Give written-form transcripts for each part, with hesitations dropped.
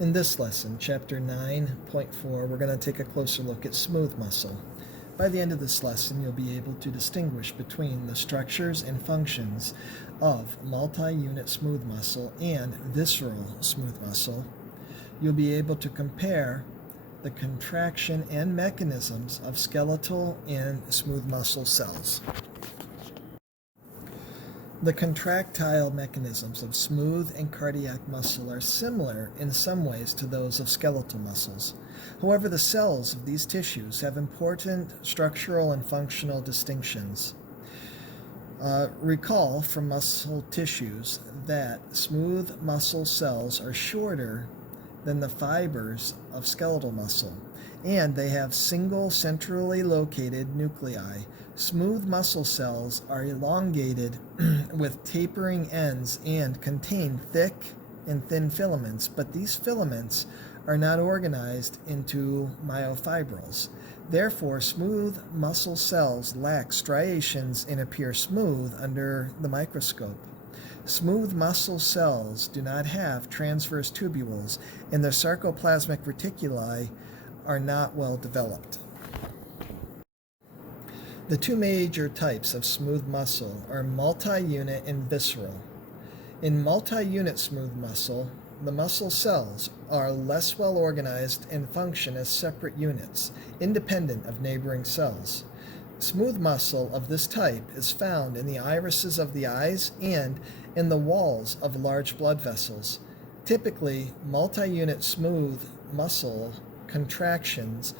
In this lesson, Chapter 9.4, we're going to take a closer look at smooth muscle. By the end of this lesson, you'll be able to distinguish between the structures and functions of multi-unit smooth muscle and visceral smooth muscle. You'll be able to compare the contraction and mechanisms of skeletal and smooth muscle cells. The contractile mechanisms of smooth and cardiac muscle are similar in some ways to those of skeletal muscles. However, the cells of these tissues have important structural and functional distinctions. Recall from muscle tissues that smooth muscle cells are shorter than the fibers of skeletal muscle, and they have single centrally located nuclei. Smooth muscle cells are elongated with tapering ends and contain thick and thin filaments, but these filaments are not organized into myofibrils. Therefore, smooth muscle cells lack striations and appear smooth under the microscope. Smooth muscle cells do not have transverse tubules, and their sarcoplasmic reticuli are not well developed. The two major types of smooth muscle are multi-unit and visceral. In multi-unit smooth muscle, the muscle cells are less well organized and function as separate units, independent of neighboring cells. Smooth muscle of this type is found in the irises of the eyes and in the walls of large blood vessels. Typically, multi-unit smooth muscle contracts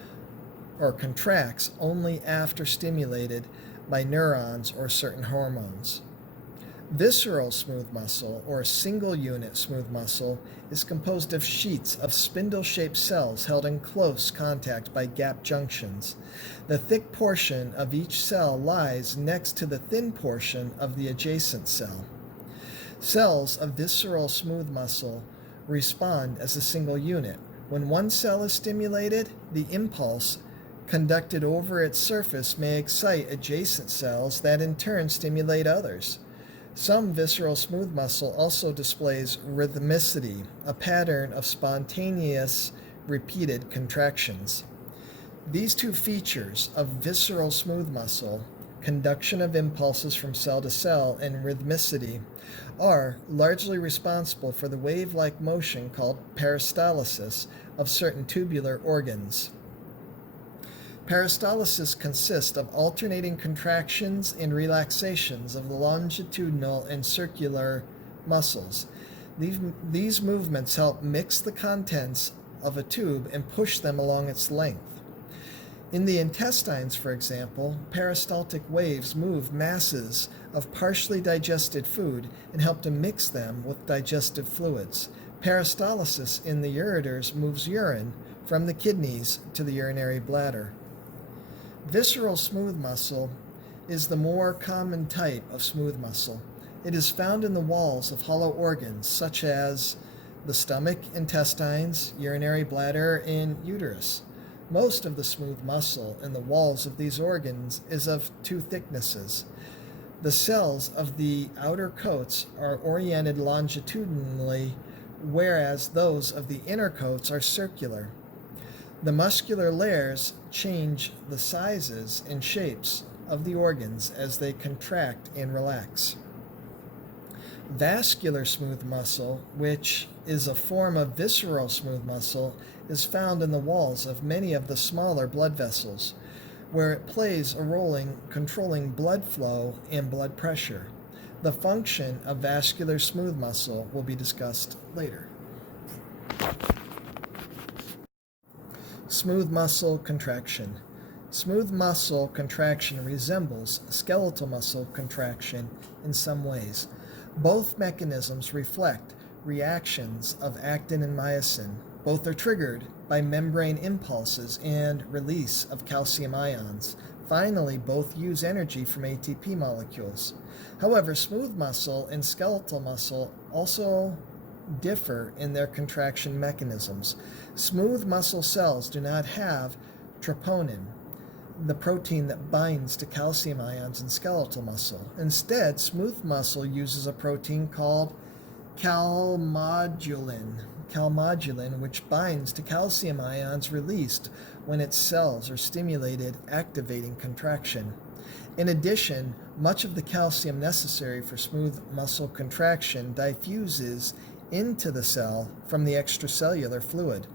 only after stimulated by neurons or certain hormones. Visceral smooth muscle, or single-unit smooth muscle, is composed of sheets of spindle-shaped cells held in close contact by gap junctions. The thick portion of each cell lies next to the thin portion of the adjacent cell. Cells of visceral smooth muscle respond as a single unit. When one cell is stimulated, the impulse conducted over its surface may excite adjacent cells that in turn stimulate others. Some visceral smooth muscle also displays rhythmicity, a pattern of spontaneous repeated contractions. These two features of visceral smooth muscle, conduction of impulses from cell to cell, and rhythmicity, are largely responsible for the wave-like motion called peristalsis of certain tubular organs. Peristalsis consists of alternating contractions and relaxations of the longitudinal and circular muscles. These movements help mix the contents of a tube and push them along its length. In the intestines, for example, peristaltic waves move masses of partially digested food and help to mix them with digestive fluids. Peristalsis in the ureters moves urine from the kidneys to the urinary bladder. Visceral smooth muscle is the more common type of smooth muscle. It is found in the walls of hollow organs such as the stomach, intestines, urinary bladder, and uterus. Most of the smooth muscle in the walls of these organs is of two thicknesses. The cells of the outer coats are oriented longitudinally, whereas those of the inner coats are circular. The muscular layers change the sizes and shapes of the organs as they contract and relax. Vascular smooth muscle, which is a form of visceral smooth muscle, is found in the walls of many of the smaller blood vessels, where it plays a role in controlling blood flow and blood pressure. The function of vascular smooth muscle will be discussed later. Smooth muscle contraction. Smooth muscle contraction resembles skeletal muscle contraction in some ways. Both mechanisms reflect reactions of actin and myosin. Both are triggered by membrane impulses and release of calcium ions. Finally, both use energy from ATP molecules. However, smooth muscle and skeletal muscle also differ in their contraction mechanisms. Smooth muscle cells do not have troponin, the protein that binds to calcium ions in skeletal muscle. Instead, smooth muscle uses a protein called calmodulin calmodulin, which binds to calcium ions released when its cells are stimulated, activating contraction. In addition, much of the calcium necessary for smooth muscle contraction diffuses into the cell from the extracellular fluid.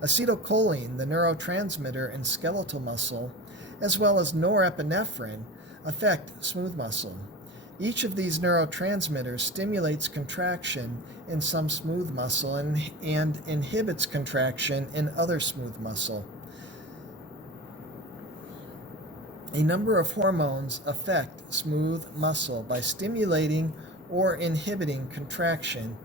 Acetylcholine, the neurotransmitter in skeletal muscle, as well as norepinephrine, affect smooth muscle. Each of these neurotransmitters stimulates contraction in some smooth muscle and inhibits contraction in other smooth muscle. A number of hormones affect smooth muscle by stimulating or inhibiting contraction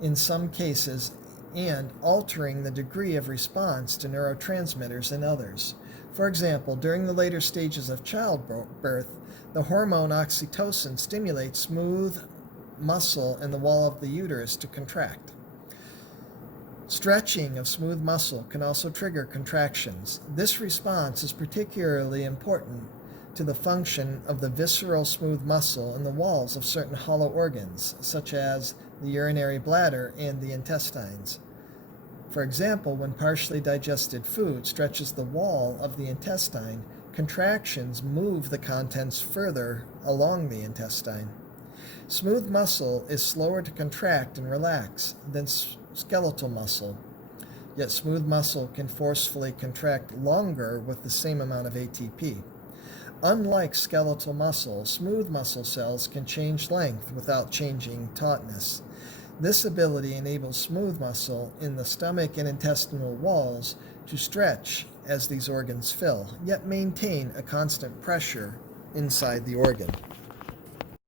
in some cases and altering the degree of response to neurotransmitters in others. For example, during the later stages of childbirth, the hormone oxytocin stimulates smooth muscle in the wall of the uterus to contract. Stretching of smooth muscle can also trigger contractions. This response is particularly important to the function of the visceral smooth muscle in the walls of certain hollow organs, such as the urinary bladder and the intestines. For example, when partially digested food stretches the wall of the intestine, contractions move the contents further along the intestine. Smooth muscle is slower to contract and relax than skeletal muscle, yet smooth muscle can forcefully contract longer with the same amount of ATP. Unlike skeletal muscle, smooth muscle cells can change length without changing tautness. This ability enables smooth muscle in the stomach and intestinal walls to stretch as these organs fill, yet maintain a constant pressure inside the organ.